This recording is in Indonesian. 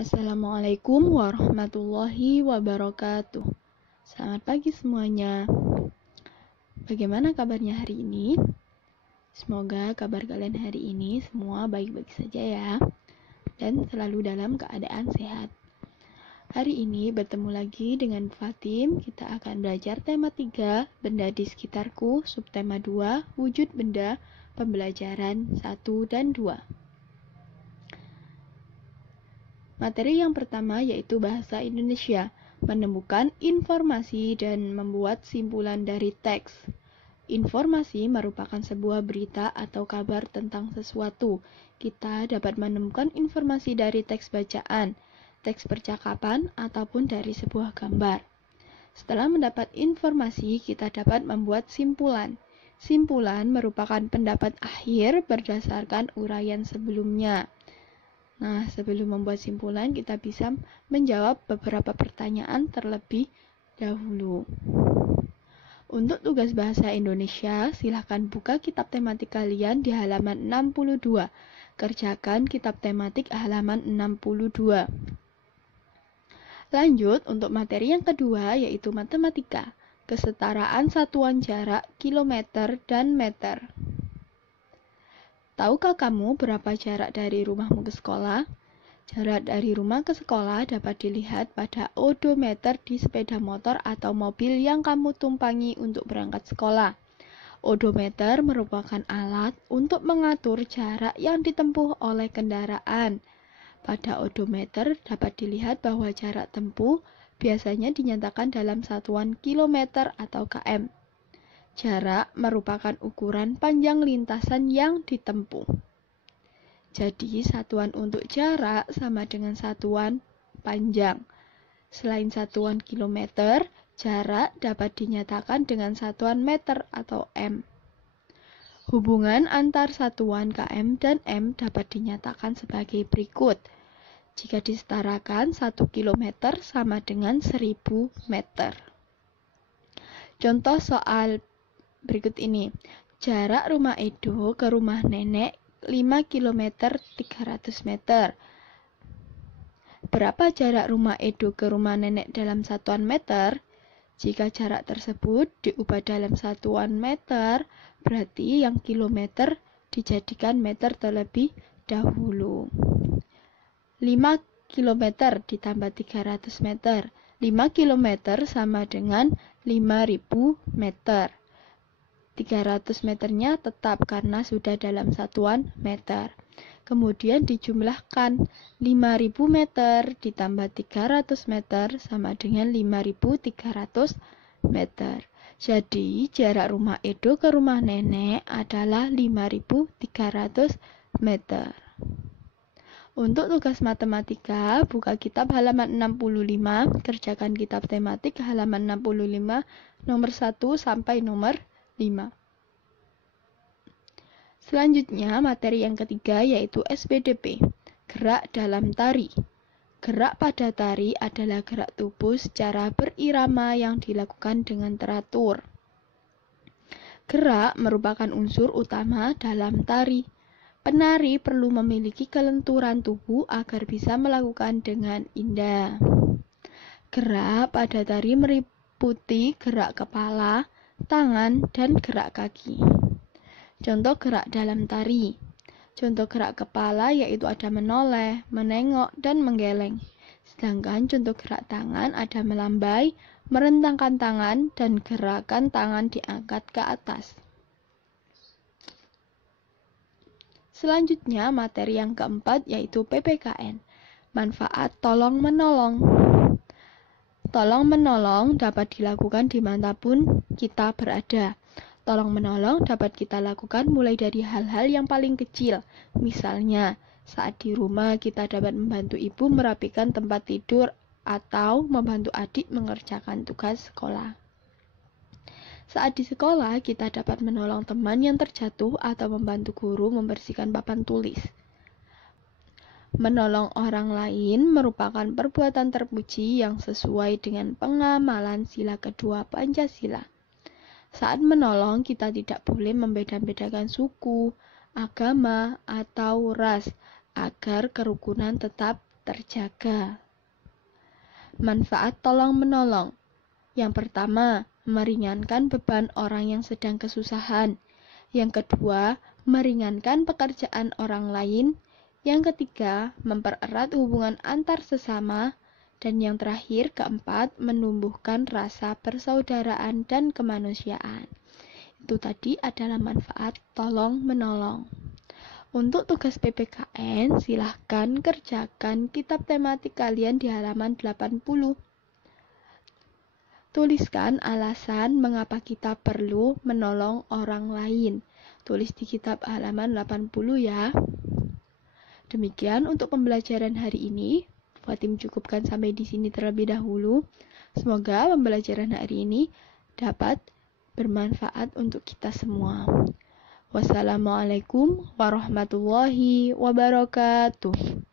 Assalamualaikum warahmatullahi wabarakatuh. Selamat pagi semuanya. Bagaimana kabarnya hari ini? Semoga kabar kalian hari ini semua baik-baik saja ya, dan selalu dalam keadaan sehat. Hari ini bertemu lagi dengan Fatim. Kita akan belajar tema 3, benda di sekitarku, subtema 2, wujud benda, pembelajaran 1 dan 2. Materi yang pertama yaitu bahasa Indonesia, menemukan informasi dan membuat simpulan dari teks. Informasi merupakan sebuah berita atau kabar tentang sesuatu. Kita dapat menemukan informasi dari teks bacaan, teks percakapan, ataupun dari sebuah gambar. Setelah mendapat informasi, kita dapat membuat simpulan. Simpulan merupakan pendapat akhir berdasarkan uraian sebelumnya. Nah, sebelum membuat simpulan, kita bisa menjawab beberapa pertanyaan terlebih dahulu. Untuk tugas bahasa Indonesia, silakan buka kitab tematik kalian di halaman 62. Kerjakan kitab tematik halaman 62. Lanjut, untuk materi yang kedua, yaitu matematika. Kesetaraan satuan jarak, kilometer, dan meter. Tahukah kamu berapa jarak dari rumahmu ke sekolah? Jarak dari rumah ke sekolah dapat dilihat pada odometer di sepeda motor atau mobil yang kamu tumpangi untuk berangkat sekolah. Odometer merupakan alat untuk mengatur jarak yang ditempuh oleh kendaraan. Pada odometer dapat dilihat bahwa jarak tempuh biasanya dinyatakan dalam satuan kilometer atau km. Jarak merupakan ukuran panjang lintasan yang ditempuh. Jadi, satuan untuk jarak sama dengan satuan panjang. Selain satuan kilometer, jarak dapat dinyatakan dengan satuan meter atau m. Hubungan antar satuan km dan m dapat dinyatakan sebagai berikut. Jika disetarakan, 1 km sama dengan 1000 meter. Contoh soal berikut ini. Jarak rumah Edo ke rumah nenek 5 km 300 meter. Berapa jarak rumah Edo ke rumah nenek dalam satuan meter? Jika jarak tersebut diubah dalam satuan meter, berarti yang kilometer dijadikan meter terlebih dahulu. 5 km ditambah 300 meter. 5 km sama dengan 5000 meter. 300 meternya tetap karena sudah dalam satuan meter. Kemudian dijumlahkan 5000 meter ditambah 300 meter sama dengan 5300 meter. Jadi jarak rumah Edo ke rumah nenek adalah 5300 meter. Untuk tugas matematika, buka kitab halaman 65, kerjakan kitab tematik halaman 65, nomor 1 sampai nomor 5. Selanjutnya, materi yang ketiga yaitu SPDP, gerak dalam tari. Gerak pada tari adalah gerak tubuh secara berirama yang dilakukan dengan teratur. Gerak merupakan unsur utama dalam tari. Penari perlu memiliki kelenturan tubuh agar bisa melakukan dengan indah. Gerak pada tari meliputi gerak kepala, tangan, dan gerak kaki. Contoh gerak dalam tari. Contoh gerak kepala yaitu ada menoleh, menengok, dan menggeleng. Sedangkan contoh gerak tangan ada melambai, merentangkan tangan, dan gerakan tangan diangkat ke atas. Selanjutnya materi yang keempat yaitu PPKN, manfaat tolong-menolong. Tolong-menolong dapat dilakukan dimanapun kita berada. Tolong-menolong dapat kita lakukan mulai dari hal-hal yang paling kecil. Misalnya, saat di rumah kita dapat membantu ibu merapikan tempat tidur atau membantu adik mengerjakan tugas sekolah. Saat di sekolah, kita dapat menolong teman yang terjatuh atau membantu guru membersihkan papan tulis. Menolong orang lain merupakan perbuatan terpuji yang sesuai dengan pengamalan sila kedua Pancasila. Saat menolong, kita tidak boleh membeda-bedakan suku, agama, atau ras, agar kerukunan tetap terjaga. Manfaat tolong-menolong. Yang pertama, meringankan beban orang yang sedang kesusahan. Yang kedua, meringankan pekerjaan orang lain. Yang ketiga, mempererat hubungan antar sesama. Dan yang terakhir, keempat, menumbuhkan rasa persaudaraan dan kemanusiaan. Itu tadi adalah manfaat tolong-menolong. Untuk tugas PPKN, silahkan kerjakan kitab tematik kalian di halaman 80. Tuliskan alasan mengapa kita perlu menolong orang lain. Tulis di kitab halaman 80 ya. Demikian untuk pembelajaran hari ini. Fatim cukupkan sampai di sini terlebih dahulu. Semoga pembelajaran hari ini dapat bermanfaat untuk kita semua. Wassalamualaikum warahmatullahi wabarakatuh.